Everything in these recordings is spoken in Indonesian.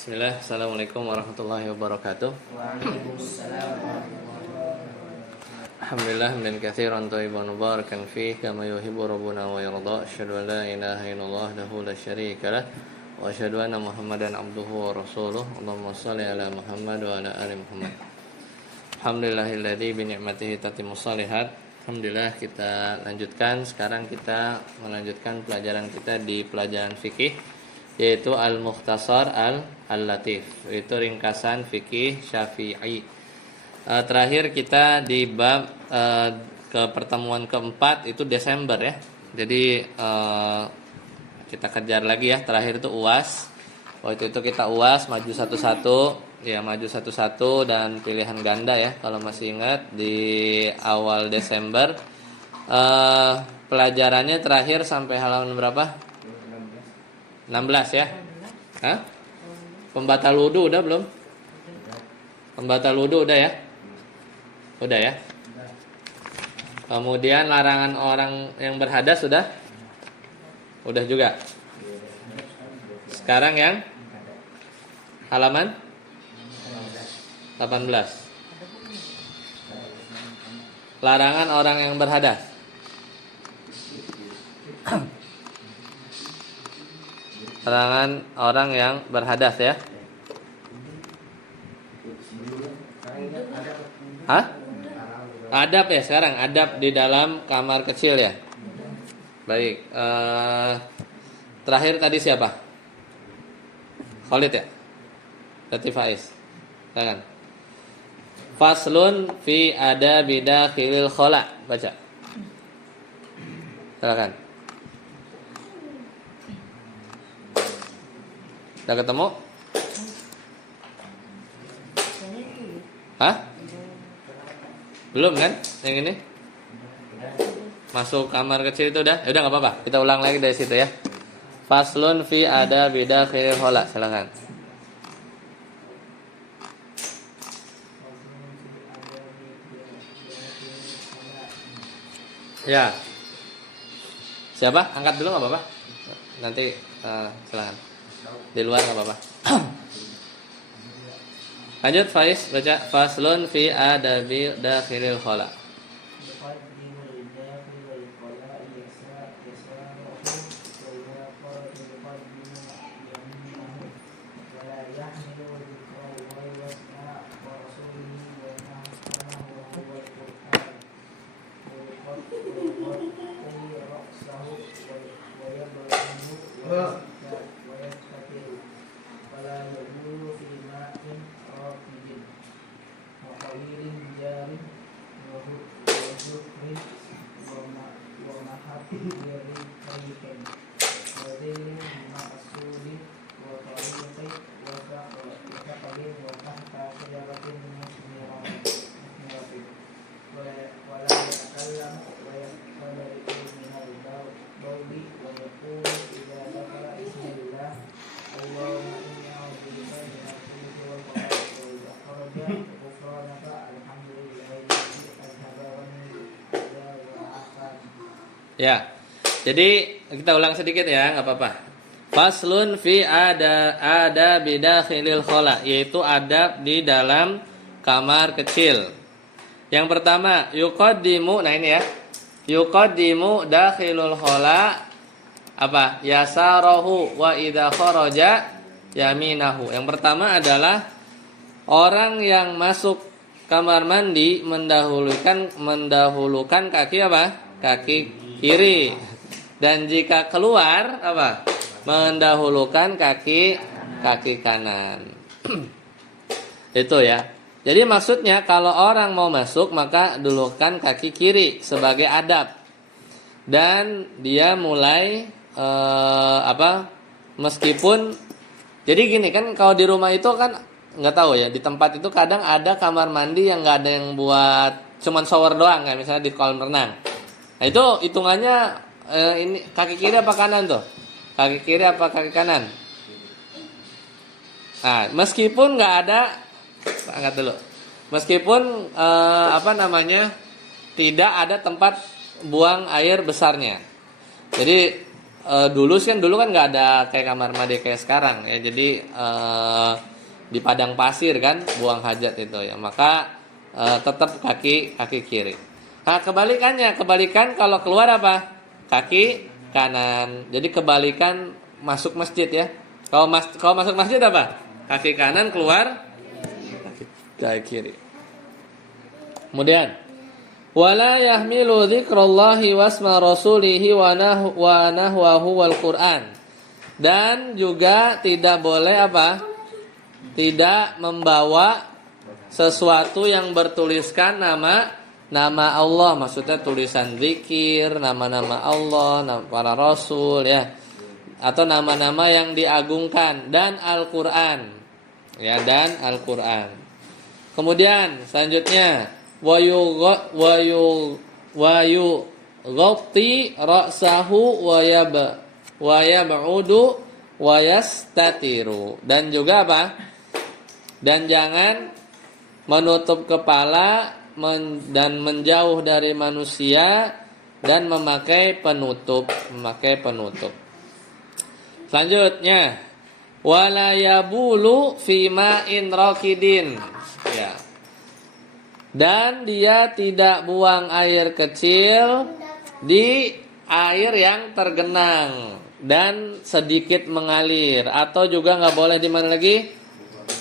Bismillah, Assalamualaikum warahmatullahi wabarakatuh. Waalaikumsalam. Alhamdulillah min katsiran thayyiban mubarakan fihi kama yuhibbu rabbuna wa yarda. Asyhadu an la ilaha illallah wahdahu la syarika lah wa asyhadu anna Muhammadan abduhu wa rasuluh. Allahumma shalli ala Muhammad wa ala ali Muhammad. Alhamdulillahilladzi bi ni'matihi tatimmus shalihat. Alhamdulillah, kita lanjutkan. Sekarang kita melanjutkan pelajaran kita di pelajaran fikih, yaitu Al-Mukhtasar Al-Latif, yaitu ringkasan fikih Syafi'i. Terakhir kita di bab ke pertemuan keempat itu Desember ya. Jadi kita kejar lagi ya. Terakhir itu UAS. Waktu itu kita UAS maju satu-satu. Ya, maju satu-satu dan pilihan ganda ya, kalau masih ingat di awal Desember. Pelajarannya terakhir sampai halaman berapa? 16 ya. Hah? Pembatal wudu udah belum? Pembatal wudu udah ya? Udah ya. Kemudian larangan orang yang berhadas sudah? Udah juga. Sekarang yang halaman 18. Larangan orang yang berhadas. Larangan orang yang berhadas ya. Hah? Adab ya sekarang, adab di dalam kamar kecil ya. Baik, terakhir tadi siapa? Khalid ya? Berarti Faiz. Jangan. Faslun fi adabi dakhilil khala. Baca. Silakan. Udah ketemu? Hah? Belum kan? Yang ini? Masuk kamar kecil itu udah? Udah nggak apa-apa. Kita ulang lagi dari situ ya. Faslun fi adabi dakhilil khala. Silakan. Ya. Siapa? Angkat dulu nggak apa-apa. Nanti silakan. Di luar nggak apa-apa. Lanjut Faiz, baca. Faslun fi adabi dakhilil khala. Ya, jadi kita ulang sedikit ya, nggak apa-apa. Faslun fi ada bidakhilil khala, yaitu adab di dalam kamar kecil. Yang pertama, yuqaddimu, nah ini ya. Yuqaddimu dakhilul khala apa? Yasarahu wa idza kharaja yaminahu. Yang pertama adalah orang yang masuk kamar mandi mendahulukan kaki apa? Kaki kiri, dan jika keluar apa? Mendahulukan kaki kanan. Itu ya. Jadi maksudnya kalau orang mau masuk maka dulukan kaki kiri sebagai adab. Dan dia mulai meskipun jadi gini kan, kalau di rumah itu kan nggak tahu ya, di tempat itu kadang ada kamar mandi yang nggak ada yang buat cuman shower doang, kayak misalnya di kolam renang. Nah itu hitungannya ini kaki kiri apa kanan tuh? Kaki kiri apa kaki kanan? Nah, meskipun nggak ada, angkat dulu. Meskipun tidak ada tempat buang air besarnya. Jadi dulu kan nggak ada kayak kamar mandi kayak sekarang ya. Jadi di padang pasir kan buang hajat itu ya. Maka tetap kaki kiri. Nah, kebalikan kalau keluar apa? Kaki kanan. Jadi kebalikan masuk masjid ya. Kalau masuk masjid apa? Kaki kanan, keluar kaki kiri. Kemudian wala yahmilu dzikrallahi wasma rasulihi wa nahwahu wal Qur'an. Dan juga tidak boleh apa? Tidak membawa sesuatu yang bertuliskan nama Allah, maksudnya tulisan zikir, nama-nama Allah, nama para rasul ya. Atau nama-nama yang diagungkan dan Al-Qur'an. Ya, dan Al-Qur'an. Kemudian selanjutnya wayu ghatti ra'sahu wa yab'udu wa yastatiru. Dan juga apa? Dan jangan menutup kepala dan menjauh dari manusia dan memakai penutup. Selanjutnya wala yabulu fi ma'in raqidin. Ya. Dan dia tidak buang air kecil di air yang tergenang dan sedikit mengalir, atau juga nggak boleh di mana lagi?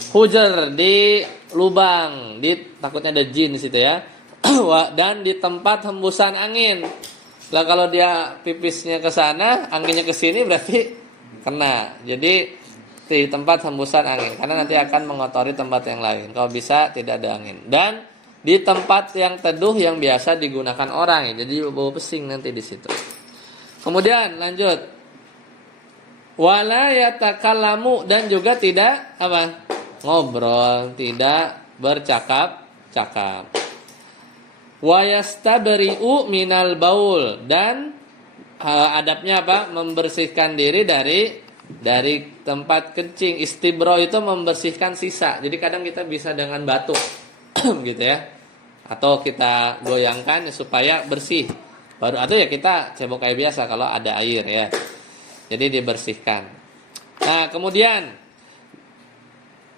Hujar, di lubang, takutnya ada jin di situ ya. Dan di tempat hembusan angin. Lah kalau dia pipisnya ke sana, anginnya ke sini berarti kena. Jadi di tempat hembusan angin, karena nanti akan mengotori tempat yang lain. Kalau bisa tidak ada angin. Dan di tempat yang teduh yang biasa digunakan orang ya. Jadi bau pesing nanti di situ. Kemudian lanjut. Wala yatakallamu, dan juga tidak apa? Ngobrol, tidak bercakap-cakap. Wa yastabri'u minal baul, dan adabnya apa? Membersihkan diri dari tempat kencing. Istibro itu membersihkan sisa. Jadi kadang kita bisa dengan batuk gitu ya. Atau kita goyangkan supaya bersih. Baru atau ya kita cebok kayak biasa kalau ada air ya. Jadi dibersihkan. Nah, kemudian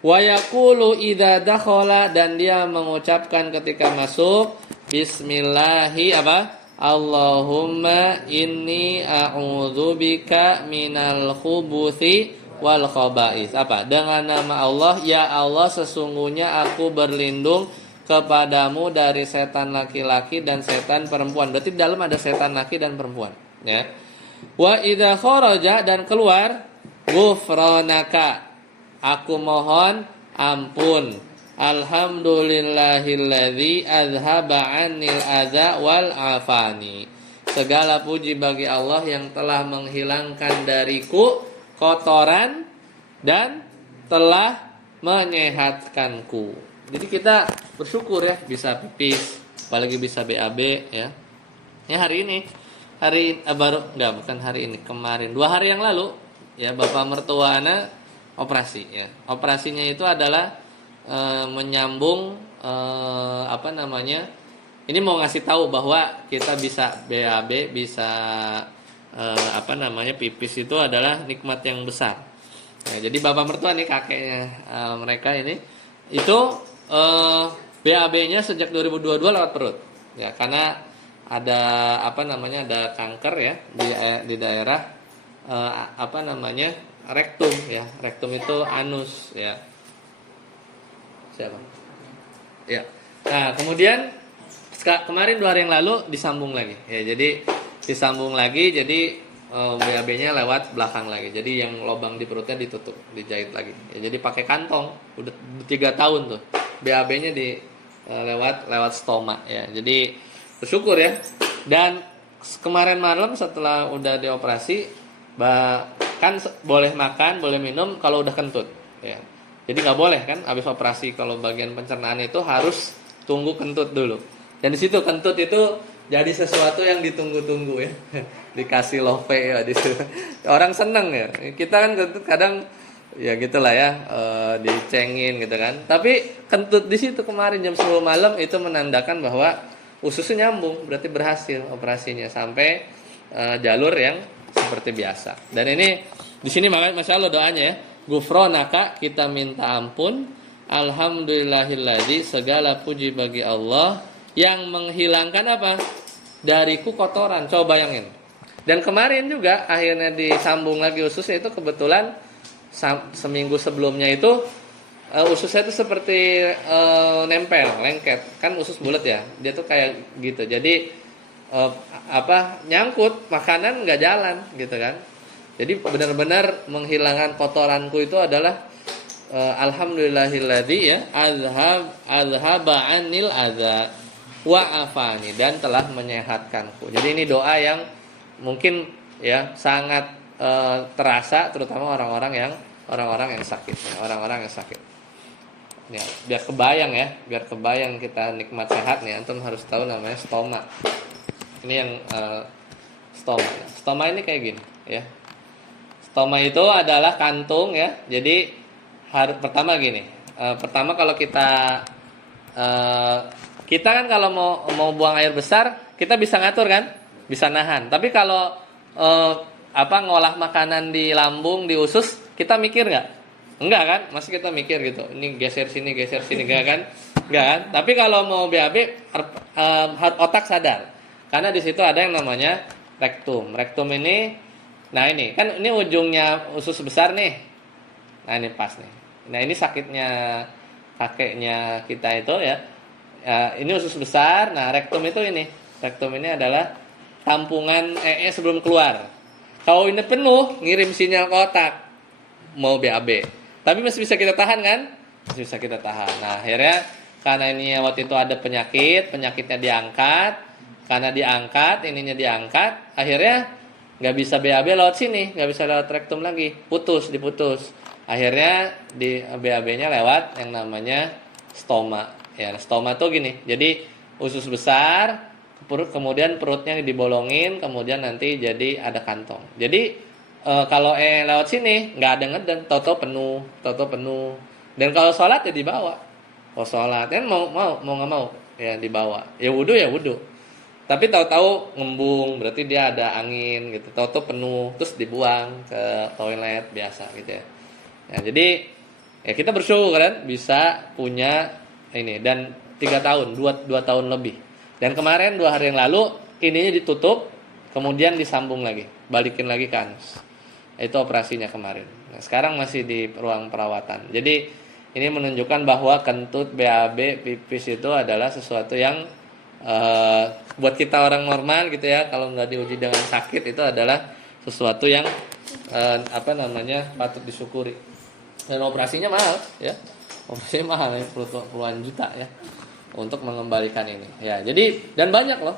wa yaqulu idza dakhala, dan dia mengucapkan ketika masuk bismillahi apa? Allahumma inni a'udzubika minal khubuthi wal khaba'is. Apa? Dengan nama Allah, ya Allah sesungguhnya aku berlindung kepadamu dari setan laki-laki dan setan perempuan. Berarti di dalam ada setan laki dan perempuan, ya. Wa idza kharaja, dan keluar, ghufranaka, aku mohon ampun. Alhamdulillahilladzi azhaba 'anil adza wal afani. Segala puji bagi Allah yang telah menghilangkan dariku kotoran dan telah menyehatkanku. Jadi kita bersyukur ya bisa pipis, apalagi bisa BAB ya. Ya hari ini bukan hari ini, kemarin 2 hari yang lalu ya bapak mertua ana operasi ya. Operasinya itu adalah menyambung ini mau ngasih tahu bahwa kita bisa BAB, bisa pipis itu adalah nikmat yang besar. Ya, jadi bapak mertua nih, kakeknya mereka ini itu BAB-nya sejak 2022 lewat perut. Ya, karena ada ada kanker ya di daerah rektum ya. Rektum itu anus ya. Siapa? Ya. Nah, kemudian kemarin 2 hari yang lalu disambung lagi. Ya, jadi disambung lagi, jadi BAB-nya lewat belakang lagi. Jadi yang lubang di perutnya ditutup, dijahit lagi. Ya, jadi pakai kantong. Udah 3 tahun tuh. BAB-nya lewat stoma ya. Jadi bersyukur ya. Dan kemarin malam setelah udah dioperasi, kan boleh makan, boleh minum kalau udah kentut ya. Jadi nggak boleh kan habis operasi kalau bagian pencernaan itu harus tunggu kentut dulu. Dan di situ kentut itu jadi sesuatu yang ditunggu-tunggu ya. Dikasih love ya di situ. Orang seneng ya. Kita kan kentut kadang ya gitulah ya, dicengin gitu kan. Tapi kentut di situ kemarin jam 10 malam itu menandakan bahwa ususnya nyambung, berarti berhasil operasinya sampai jalur yang seperti biasa. Dan ini di sini makanya Masya Allah doanya ya. Gufronaka, kita minta ampun. Alhamdulillahilladzi, segala puji bagi Allah yang menghilangkan apa? Dariku kotoran. Coba bayangin. Dan kemarin juga akhirnya disambung lagi ususnya itu kebetulan seminggu sebelumnya itu ususnya itu seperti nempel, lengket. Kan usus bulat ya. Dia tuh kayak gitu. Jadi nyangkut, makanan nggak jalan gitu kan. Jadi benar-benar menghilangkan kotoranku itu adalah alhamdulillahilladzi ya azhaba anil adza wa afani, dan telah menyehatkanku. Jadi ini doa yang mungkin ya sangat terasa terutama orang-orang yang sakit, orang-orang yang sakit. Ya, biar kebayang kita nikmat sehat nih, antum harus tahu namanya stoma. Ini yang stoma. Stoma ini kayak gini ya. Stoma itu adalah kantung ya. Jadi pertama gini. Pertama kalau kita kan kalau mau buang air besar, kita bisa ngatur kan? Bisa nahan. Tapi kalau ngolah makanan di lambung, di usus, kita mikir nggak? Enggak kan? Masih kita mikir gitu. Ini geser sini, enggak kan? Enggak kan? Tapi kalau mau BAB, otak sadar. Karena di situ ada yang namanya rektum. Rektum ini, nah ini kan ini ujungnya usus besar nih. Nah ini pas nih. Nah ini sakitnya kakeknya kita itu ya. Ini usus besar. Nah rektum itu ini. Rektum ini adalah tampungan sebelum keluar. Kalau ini penuh, ngirim sinyal ke otak mau BAB. Tapi masih bisa kita tahan kan? Masih bisa kita tahan. Nah akhirnya karena ini waktu itu ada penyakitnya diangkat. Karena diangkat, ininya diangkat, akhirnya nggak bisa BAB lewat sini, nggak bisa lewat rektum lagi, diputus. Akhirnya di BAB-nya lewat yang namanya stoma. Ya, stoma tuh gini. Jadi usus besar, kemudian perutnya dibolongin, kemudian nanti jadi ada kantong. Jadi kalau lewat sini nggak ada ngeden, toto penuh. Dan kalau sholat ya dibawa. Kalau sholat kan mau nggak mau ya dibawa. Ya wudu. Tapi tahu-tahu ngembung, berarti dia ada angin gitu. Tahu-tahu penuh, terus dibuang ke toilet biasa gitu ya. Nah, jadi ya kita bersyukur kan bisa punya ini, dan 3 tahun, 2 tahun lebih. Dan kemarin 2 hari yang lalu ininya ditutup, kemudian disambung lagi, balikin lagi ke anus. Itu operasinya kemarin. Nah, sekarang masih di ruang perawatan. Jadi ini menunjukkan bahwa kentut, BAB, pipis itu adalah sesuatu yang buat kita orang normal gitu ya, kalau nggak diuji dengan sakit itu adalah sesuatu yang patut disyukuri. Dan operasinya mahal ya, puluhan juta ya untuk mengembalikan ini ya. Jadi dan banyak loh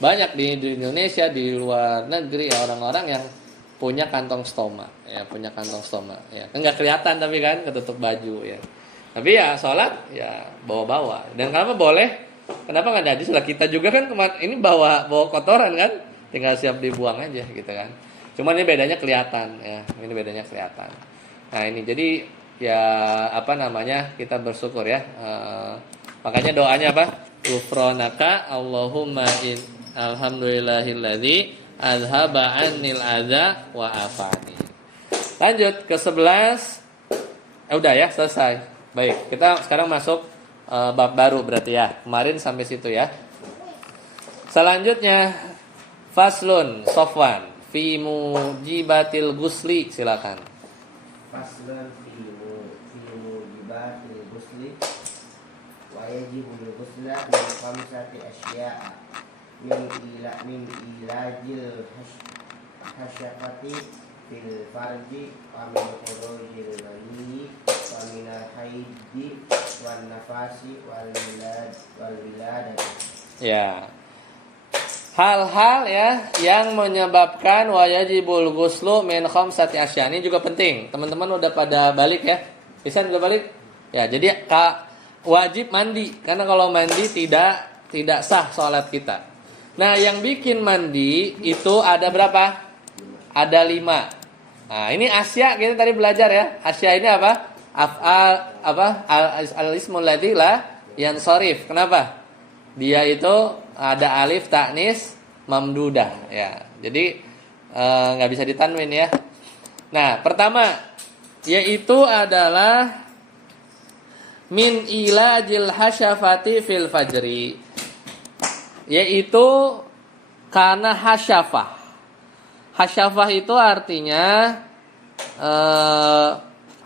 banyak di Indonesia, di luar negeri ya, orang-orang yang punya kantong stoma ya, kan nggak kelihatan tapi kan ketutup baju ya, tapi ya sholat ya bawa dan kenapa boleh. Kenapa nggak hadis lah, kita juga kan ini bawa kotoran kan, tinggal siap dibuang aja gitu kan. Cuman ini bedanya kelihatan ya, Nah ini jadi ya kita bersyukur ya. Makanya doanya apa? Gufronaka Allahumma alhamdulillahilladzi azhaba anil adza wa afani. Lanjut ke 11. Udah ya, selesai. Baik, kita sekarang masuk bab baru berarti ya. Kemarin sampai situ ya. Selanjutnya faslun Sofwan fi mujibatil gusli, silakan. Faslun fi mujibatil gusli wa yajibul ghusla min khamsati asya'a min ilajil hasyafati fil farji wa min khurujil mani wa min al-haidi wan nafasi wal wilad. Ya. Hal-hal ya yang menyebabkan wajibul ghuslu min khamsati asya. Ini juga penting. Teman-teman udah pada balik ya? Bisa juga balik? Ya, jadi wajib mandi, karena kalau mandi tidak sah salat kita. Nah, yang bikin mandi itu ada berapa? Ada 5. Nah, ini asya kita tadi belajar ya. Asya ini apa? Al-ismul ladzi la yansharif. Kenapa? Dia itu ada alif taknis mamdudah ya. Jadi nggak bisa ditanwin ya. Nah, pertama yaitu adalah min ilajil hasyafati fil fajri, yaitu karena hasyafah. Hasyafah itu artinya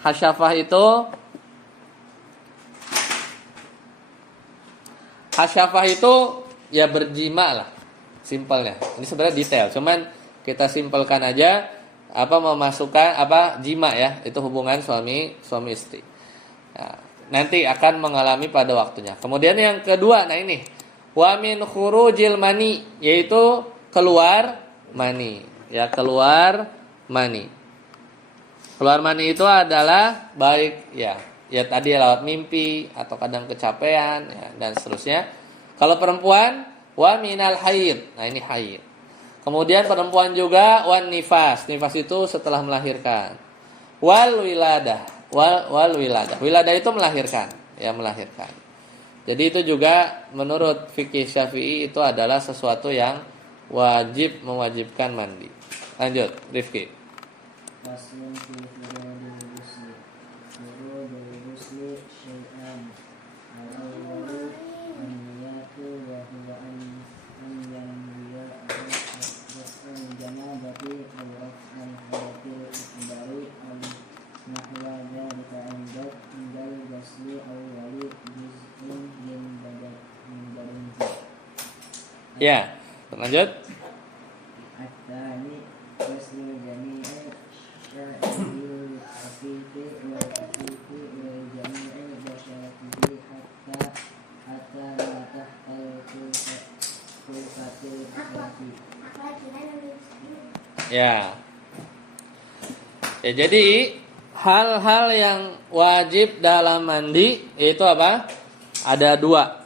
hasyafah itu ya berjima lah, simpelnya. Ini sebenarnya detail, cuman kita simpelkan aja, memasukkan jima ya, itu hubungan suami istri. Nah, nanti akan mengalami pada waktunya. Kemudian yang kedua, nah ini wa min khurujil mani, yaitu keluar mani. Ya, keluar mani. Keluar mani itu adalah baik ya tadi lewat mimpi atau kadang kecapean ya, dan seterusnya. Kalau perempuan wa minal haid. Nah, ini haid. Kemudian perempuan juga wan nifas. Nifas itu setelah melahirkan. Wal wiladah. Wal wiladah. Wiladah itu melahirkan, ya melahirkan. Jadi itu juga menurut fikih Syafi'i itu adalah sesuatu yang mewajibkan mandi. Lanjut, Rifki. Faslun fi furudil ghusli. Furudil ghusli syai'an. Al-awwalu an-niyatu wa huwa an yanwiya raf'al janabati aw raf'al hadathil akbari aw nahwa dzalika indal ghusli awwali juz'in min badanihi. Ya, lanjut. At-tsani ghuslu jami'i sya'ril khafifi wal khafifi wal jami'i basyaratihi hatta la tahtal kulfatil akhlaqi. Ya. Ya, jadi hal-hal yang wajib dalam mandi itu apa? Ada dua.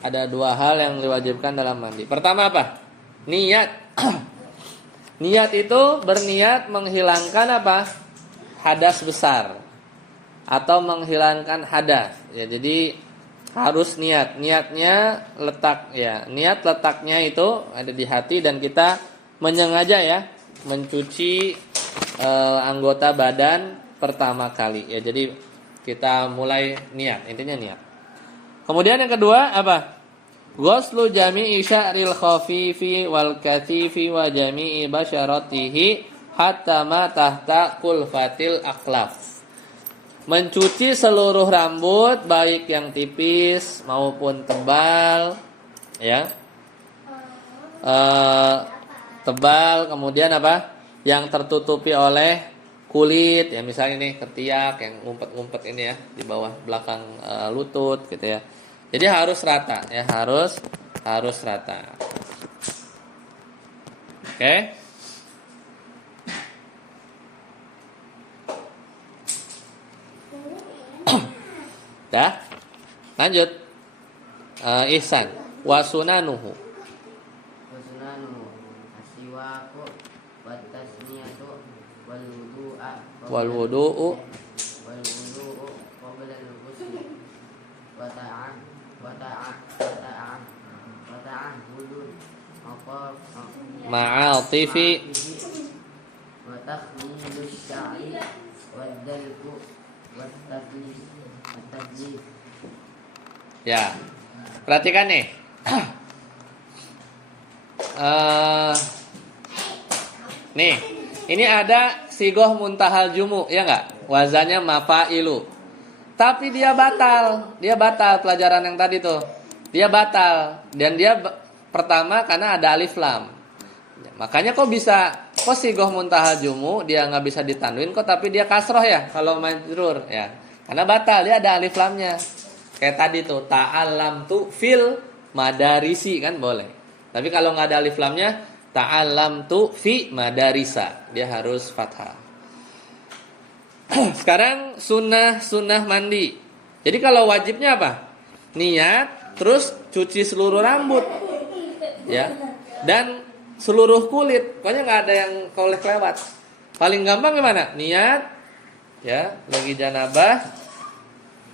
Ada dua hal yang diwajibkan dalam mandi. Pertama apa? Niat. Niat itu berniat menghilangkan apa? Hadas besar atau menghilangkan hadas. Ya, jadi harus niat. Niatnya letak ya. Niat letaknya itu ada di hati dan kita menyengaja ya mencuci anggota badan pertama kali. Ya, jadi kita mulai niat. Intinya niat. Kemudian yang kedua apa? Ghuslu jami'i sya'ril khafifi wal katifi wa jami'i basyaratihi hatta ma tahta kulfatil aklaf. Mencuci seluruh rambut baik yang tipis maupun tebal ya. Tebal, kemudian apa? Yang tertutupi oleh kulit ya, misalnya ini ketiak yang ngumpet-ngumpet ini ya di bawah belakang lutut gitu ya. Jadi harus rata ya, harus rata. Oke. Dah. Lanjut. Ihsan. Wasunanuhu. Wasunanuhu asiwaku wat tasniyatu Wal wudu'u qabla al-ghusli wa ta'ahudun ma'atifi wa takhlilus sya'ri wa dalku wa tadlis. Ya. Perhatikan nih. Nih, ini ada sigoh muntahal jumu, ya enggak? Wazannya mafa'ilu. Tapi dia batal pelajaran yang tadi tuh. Dia batal dan dia pertama karena ada alif lam. Makanya kok sigoh muntahal jumu dia nggak bisa ditanwin kok, tapi dia kasroh ya kalau majrur ya. Karena batal, dia ada alif lamnya. Kayak tadi tuh ta'allam tu fil madarisi kan boleh. Tapi kalau nggak ada alif lamnya ta'allam tu fi madarisa, dia harus fathah. Sekarang sunnah mandi. Jadi kalau wajibnya apa? Niat, terus cuci seluruh rambut, ya, dan seluruh kulit. Pokoknya nggak ada yang kelewat. Paling gampang gimana? Niat, ya, lagi janabah,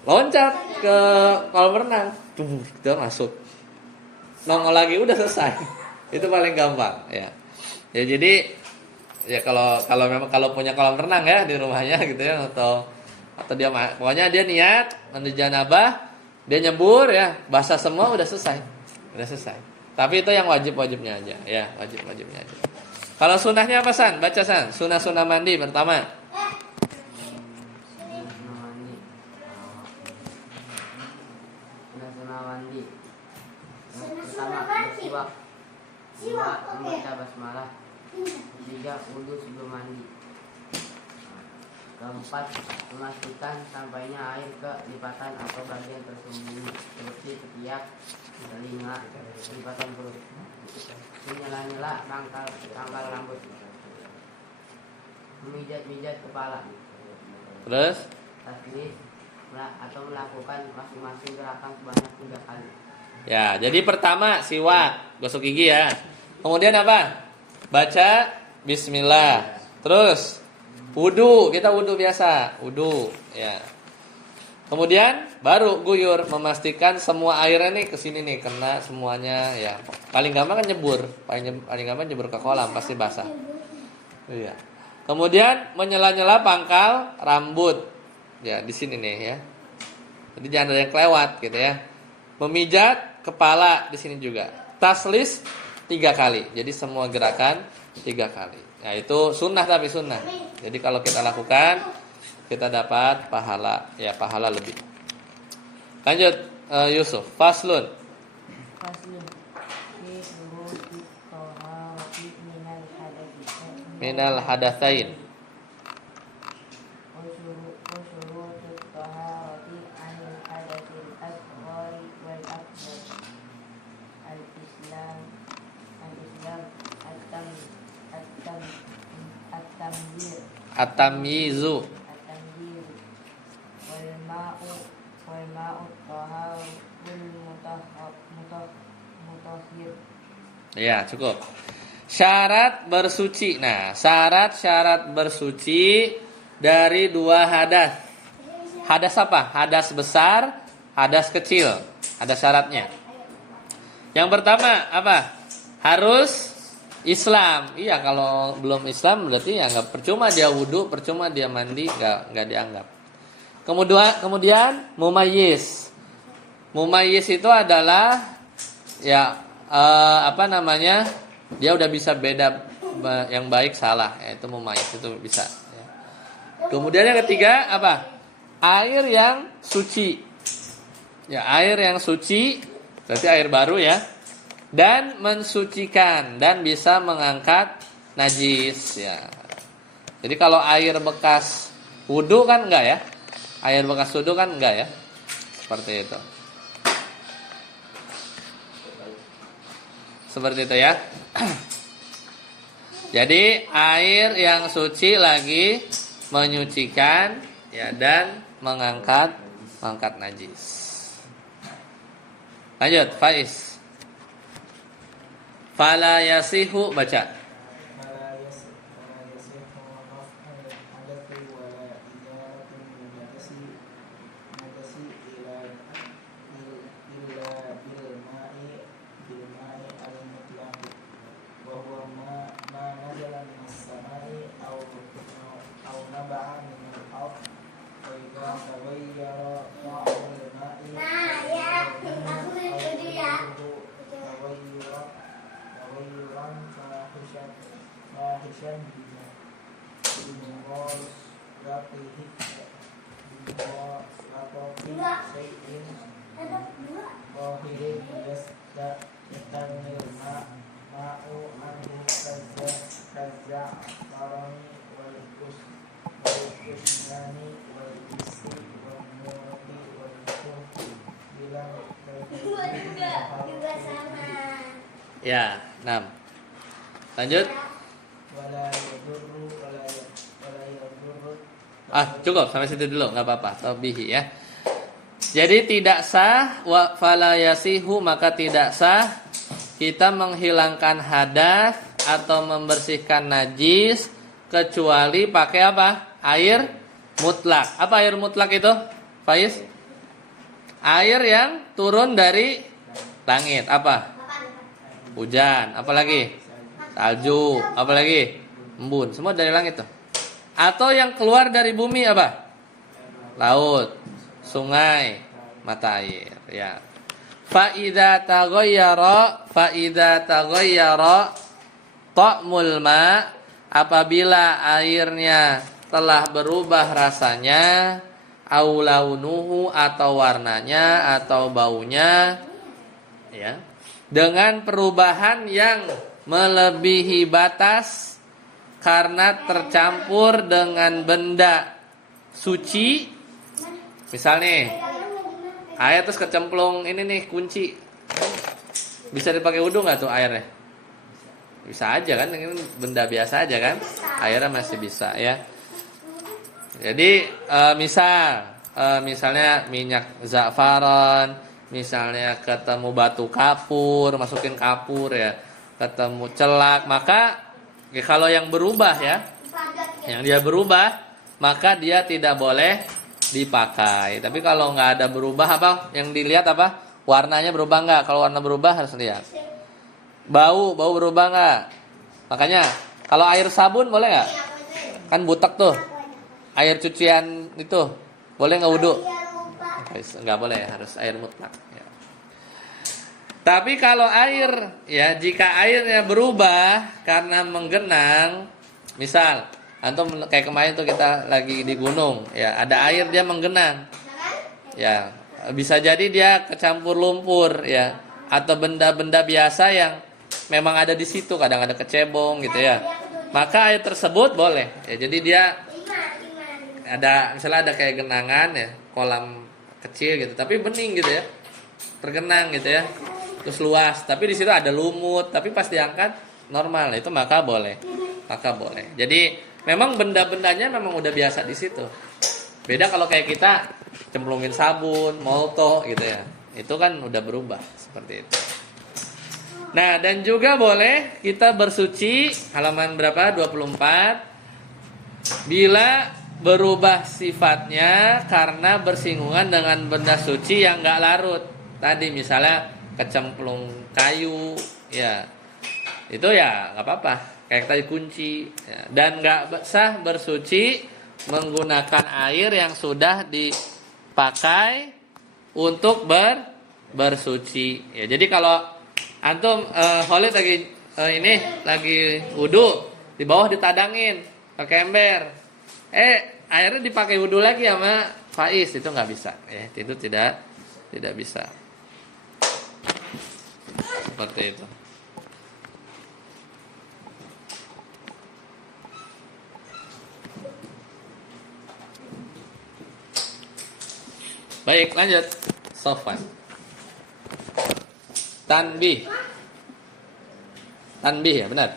loncat ke kolam renang, itu masuk. Nongol lagi udah selesai. Itu paling gampang, ya. Ya jadi Ya kalau memang kalau punya kolam renang ya di rumahnya gitu ya, atau dia pokoknya dia niat mandi janabah, dia nyebur ya, basah semua udah selesai. Udah selesai. Tapi itu yang wajib-wajibnya aja ya, wajib-wajibnya aja. Kalau sunahnya apa San? Baca San. Sunah-sunah mandi pertama. Sunah mandi. Sunah mandi. Yang pertama bersiwak. Dua, membaca basmalah. Tiga, wudhu sebelum mandi. Keempat, memastikan sampainya air ke lipatan atau bagian tersembunyi seperti ketiak, telinga, lipatan perut. Menyela-nyela pangkal rambut. Memijat-mijat kepala. Terus Tasbih atau melakukan masing-masing gerakan sebanyak 3 kali. ya, jadi pertama siwak, gosok gigi ya. Kemudian apa? Baca bismillah. Terus wudu, kita wudu biasa, wudu ya. Kemudian baru guyur, memastikan semua airnya nih ke sini nih kena semuanya ya. Paling gampang kan nyebur, paling gampang nyebur ke kolam pasti basah. Iya. Kemudian menyela-nyela pangkal rambut. Ya, di sini nih ya. Jadi jangan ada yang kelewat gitu ya. Memijat kepala di sini juga. Taslis 3 kali. Jadi semua gerakan 3 kali. Ya itu sunnah tapi sunnah. Jadi kalau kita lakukan kita dapat pahala ya, pahala lebih. Lanjut Yusuf, faslun. Faslun fi syuruti taharati Minal hadatsain. wa syurutu taharati anil hadatsil asghari wal akbar. Al-Islam at-tamyiz At-tamyizu. at-tamyiz wal ma'u taharul mutahhir. Ya, cukup. Syarat bersuci. Nah, syarat bersuci dari 2 hadas. Hadas apa? Hadas besar, hadas kecil. Ada syaratnya. Yang pertama apa? Harus Islam. Iya, kalau belum Islam berarti ya nggak, percuma dia wudhu, percuma dia mandi, nggak dianggap. Kemudian mumayyiz. Mumayyiz itu adalah ya apa namanya? Dia udah bisa beda yang baik salah, yaitu mumayyiz itu bisa. Ya. Kemudian yang ketiga apa? Air yang suci. Ya, air yang suci berarti air baru ya. Dan mensucikan dan bisa mengangkat najis ya. Jadi kalau air bekas wudu kan enggak ya? Air bekas wudu kan enggak ya? Seperti itu. Seperti itu ya. Jadi air yang suci lagi menyucikan ya, dan mengangkat najis. Lanjut, Faiz. Fala yasihu, baca. فلا يصح رفع الحدث ولا إزالة النجس إلا بالماء المطلق وهو ما نزل من السماء أو نبع من الأرض وإذا تغير طعم الماء تغيرا فاحشا بمغالطة شيء ظاهر يستغني الماء عنه كالزعفران والكشميان والمسك والموت والكهف بلا Ya, 6. Lanjut. ولا يضر Cukup sampai situ dulu, nggak apa-apa. Tabihi ya. Jadi tidak sah wa fala yasihu, maka tidak sah kita menghilangkan hadas atau membersihkan najis kecuali pakai apa? Air mutlak. Apa air mutlak itu, Faiz? Air yang turun dari langit. Apa? Hujan. Apalagi? Salju. Apalagi? embun, semua dari langit tuh. Atau yang keluar dari bumi apa? Laut, sungai, mata air, ya. Fa idza taghayyara ta'mul ma, apabila airnya telah berubah rasanya, au launuhu, atau warnanya atau baunya, ya, dengan perubahan yang melebihi batas karena tercampur dengan benda suci. Misalnya air terus kecemplung ini nih kunci, bisa dipakai wudhu nggak tuh airnya? Bisa aja kan, ini benda biasa aja kan, airnya masih bisa ya. Jadi misalnya minyak za'faran, misalnya ketemu batu kapur, masukin kapur ya, ketemu celak, maka ya, kalau yang berubah ya, yang dia berubah, maka dia tidak boleh dipakai. Tapi kalau nggak ada berubah, apa yang dilihat apa? Warnanya berubah nggak? Kalau warna berubah harus lihat. Bau berubah nggak? Makanya kalau air sabun boleh nggak? Kan butek tuh. Air cucian itu boleh nggak wudhu? Nggak boleh, harus air mutlak. Ya. Tapi kalau air, ya jika airnya berubah karena menggenang, misal antum kayak kemarin tuh kita lagi di gunung, ya ada air dia menggenang, ya bisa jadi dia kecampur lumpur, ya atau benda-benda biasa yang memang ada di situ, kadang ada kecebong gitu ya, maka air tersebut boleh, ya jadi dia ada misalnya ada kayak genangan ya, kolam kecil gitu, tapi bening gitu ya, tergenang gitu ya, terus luas, tapi di situ ada lumut, tapi pas diangkat normal, itu maka boleh. Jadi memang benda-bendanya memang udah biasa di situ. Beda kalau kayak kita cemplungin sabun, molto gitu ya, itu kan udah berubah seperti itu. Nah, dan juga boleh kita bersuci, halaman berapa? 24. Bila berubah sifatnya karena bersinggungan dengan benda suci yang enggak larut. Tadi misalnya kecemplung kayu, ya. Itu ya enggak apa-apa, kayak tadi kunci, ya. Dan enggak sah bersuci menggunakan air yang sudah dipakai untuk bersuci. Ya, jadi kalau antum Khalid lagi wudu, di bawah ditadangin pakai ember. Airnya dipakai wudu lagi sama Faiz, itu nggak bisa. Itu tidak bisa. Seperti itu. Baik, lanjut. Sofwan. Tanbih ya, benar.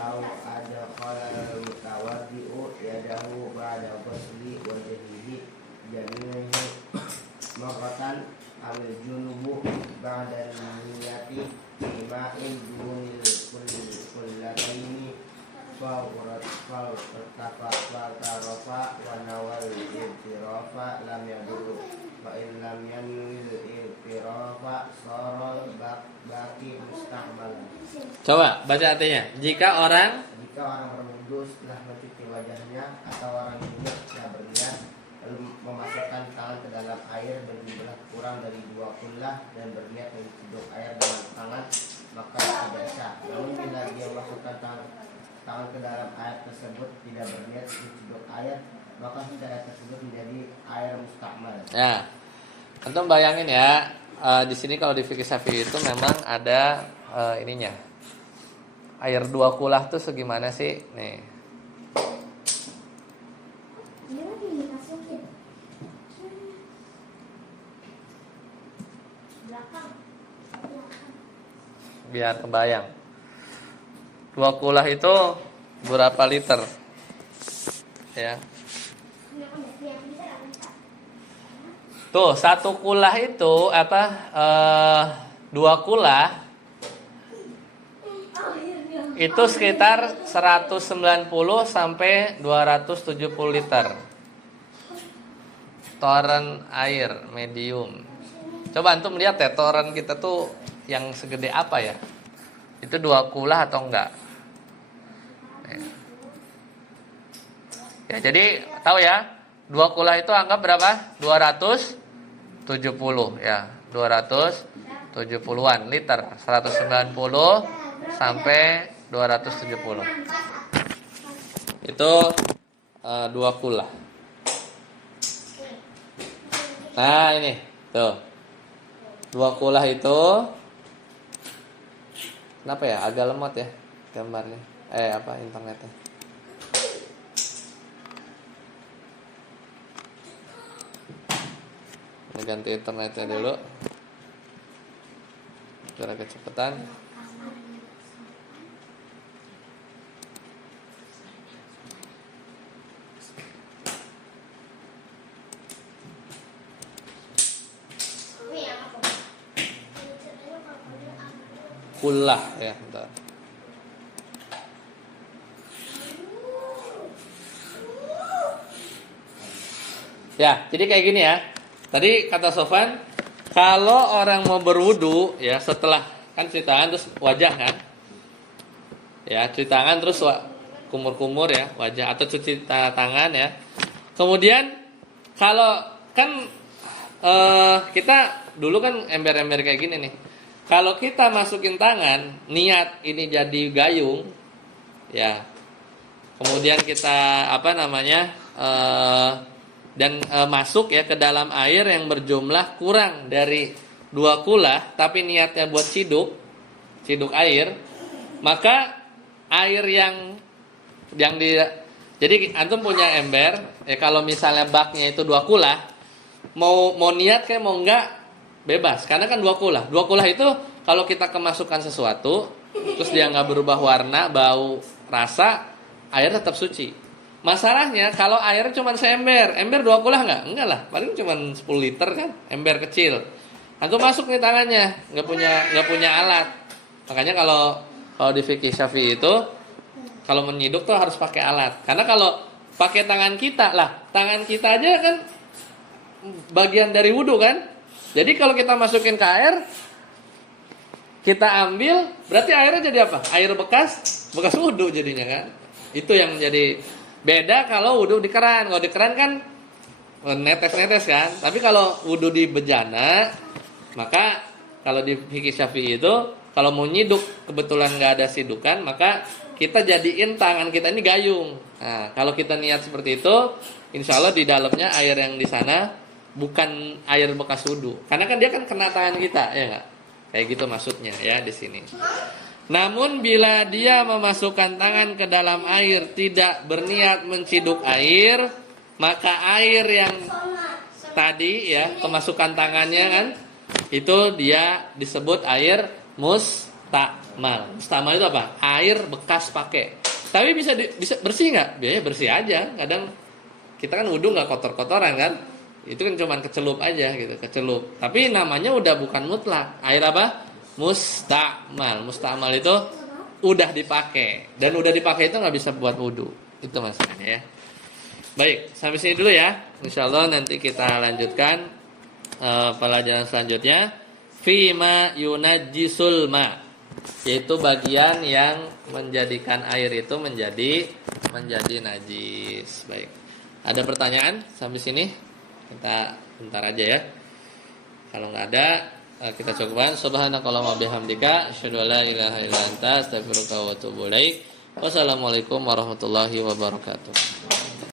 Lau ada khalal mutawaddi'u yadahu ba'da ghusli wajhihi jami'ahu marratan awil junubu ba'da niyati ima'in dunil kullataini fa'urtafa wa nawal ibtirafa lam yadurru wa in lam yanwil ibtirafa sarol baki mustaqbalan. Coba baca artinya. Jika orang berwudu setelah mencuci wajahnya atau orang junub sudah berniat lalu memasukkan tangan ke dalam air berjumlah kurang dari 2 kullah dan berniat menciduk air dengan tangan, maka tidak sah. Namun bila dia memasukkan tangan ke dalam air tersebut tidak berniat menciduk air, maka air tersebut menjadi air mustakmal. ya, antum bayangin ya, di sini kalau di fikih Syafi'i itu memang ada ininya. Air 2 kulah tuh segimana sih? Nih. Biar kebayang. 2 kulah itu berapa liter? Ya. Tuh, 1 kulah itu 2 kulah itu sekitar 190 sampai 270 liter. Toren air medium. Coba antum lihat ya, toren kita tuh yang segede apa ya? itu 2 kulah atau enggak. Ya, jadi tahu ya, 2 kulah itu anggap berapa? 270 ya, 270-an liter, 190 sampai 270. Itu 2 kulah. Nah, ini tuh. 2 kulah itu kenapa ya? Agak lemot ya gambarnya. Internetnya. Ini ganti internetnya dulu. Biar kecepatan. Kulah ya, bentar. Ya, jadi kayak gini ya. Tadi kata Sofan, kalau orang mau berwudu ya, setelah kan cuci tangan terus wajah kan. Ya, cuci tangan terus kumur-kumur ya, wajah atau cuci tangan ya. Kemudian kalau kan kita dulu kan ember-ember kayak gini nih. Kalau kita masukin tangan, niat ini jadi gayung, ya. Kemudian kita masuk ya ke dalam air yang berjumlah kurang dari 2 kulah, tapi niatnya buat ciduk air, maka air jadi antum punya ember, ya kalau misalnya baknya itu 2 kulah, mau niat kayak mau enggak bebas, karena kan 2 kulah. 2 kulah itu kalau kita kemasukan sesuatu terus dia nggak berubah warna, bau, rasa, air tetap suci. Masalahnya kalau airnya cuma seember, ember 2 kulah enggak lah, paling cuma 10 liter kan, ember kecil. Antum masuk nih tangannya, nggak punya alat. Makanya kalau di fikih Syafi'i itu kalau menyiduk tuh harus pakai alat. Karena kalau pakai tangan kita tangan kita aja kan bagian dari wudu kan. Jadi kalau kita masukin ke air, kita ambil, berarti airnya jadi apa? Air bekas wudu jadinya kan. Itu yang jadi beda kalau wudu di keran. Kalau di keran kan netes-netes kan. Tapi kalau wudu di bejana, maka kalau di fikih Syafi'i itu kalau mau nyiduk kebetulan nggak ada sidukan, maka kita jadiin tangan kita ini gayung. Nah, kalau kita niat seperti itu, insya Allah di dalamnya air yang di sana bukan air bekas wudu, karena kan dia kan kena tangan kita, ya nggak? Kayak gitu maksudnya ya di sini. Namun bila dia memasukkan tangan ke dalam air tidak berniat menciduk air, maka air yang tadi ya kemasukan tangannya kan, itu dia disebut air mustakmal. Mustakmal itu apa? Air bekas pakai. Tapi bisa bersih nggak? Biasanya bersih aja. Kadang kita kan wudu nggak kotor-kotoran kan? Itu kan cuma kecelup aja gitu, kecelup. Tapi namanya udah bukan mutlak. Air apa? Mustakmal. Mustakmal itu udah dipakai, dan udah dipakai itu nggak bisa buat wudu. Itu maksudnya ya. Baik, sampai sini dulu ya. Insyaallah nanti kita lanjutkan pelajaran selanjutnya. Fima yunajjisul ma, yaitu bagian yang menjadikan air itu menjadi najis. Baik. Ada pertanyaan sampai sini? Kita bentar aja ya. Kalau nggak ada, kita cukupkan. Subhanakallahumma bihamdika, asyhadu an la ilaha illa anta, astaghfiruka wa atubu ilaik. Wassalamualaikum warahmatullahi wabarakatuh.